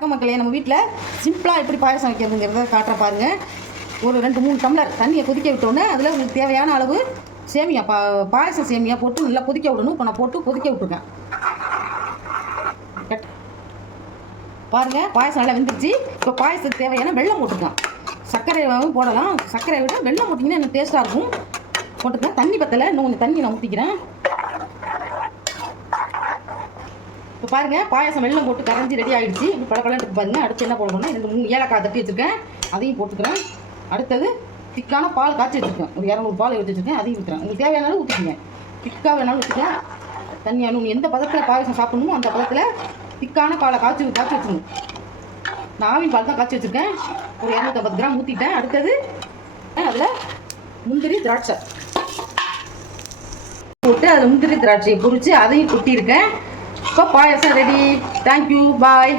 வணக்கம் மக்களே, நம்ம வீட்டில் சிம்பிளாக எப்படி பாயசம் வைக்கிறதுங்கிறத காட்டுற பாருங்கள். ஒரு 2-3 டம்ளர் தண்ணியை கொதிக்க விட்டோன்னே அதில் உங்களுக்கு தேவையான அளவு சேமியா பாயசம் சேமியா போட்டு நல்லா கொதிக்க விடணும். இப்போ நான் போட்டு கொதிக்க விட்டுருக்கேன். பாருங்கள், பாயசம் நல்லா வெந்துருச்சு. இப்போ பாயசத்துக்கு தேவையான வெல்லம் போட்டுக்கலாம். சர்க்கரையும் போடலாம். சர்க்கரையை விட வெல்லம் போட்டிங்கன்னா எனக்கு டேஸ்ட்டாக இருக்கும். போட்டுக்கலாம். தண்ணி பத்தலை, இன்னும் கொஞ்சம் தண்ணி நான் ஊற்றிக்கிறேன். இப்போ பாருங்கள், பாயசம் வெல்லம் போட்டு கரைஞ்சி ரெடி ஆகிடுச்சு. இப்போ பழப்பழம் பாருங்கள். அடுத்து என்ன போடணும்னா 2-3 ஏலக்காய் தட்டி வச்சுருக்கேன், அதையும் போட்டுக்கிறேன். அடுத்தது திக்கான பால் காய்ச்சி வச்சுருக்கேன். ஒரு 200 பால் எடுத்து வச்சுருக்கேன், அதையும் ஊற்றுறேன். உங்களுக்கு தேவையானாலும் ஊற்றிக்கிங்க. திக்காக வேணாலும் ஊற்றிக்கலாம். தண்ணியானும் எந்த பதத்தில் பாயசம் சாப்பிடணுமோ அந்த பதத்தில் திக்கான பாலை காய்ச்சி வச்சுக்கணும். நான் ஆவின் பால் தான் காய்ச்சி வச்சுருக்கேன். ஒரு 250 கிராம் ஊற்றிட்டேன். அடுத்தது அதில் முந்திரி திராட்சை போட்டு அதில் முந்திரி திராட்சையை பொரித்து அதையும் கொட்டியிருக்கேன். இப்போ பாயசம் ரெடி. தேங்க்யூ, பாய்.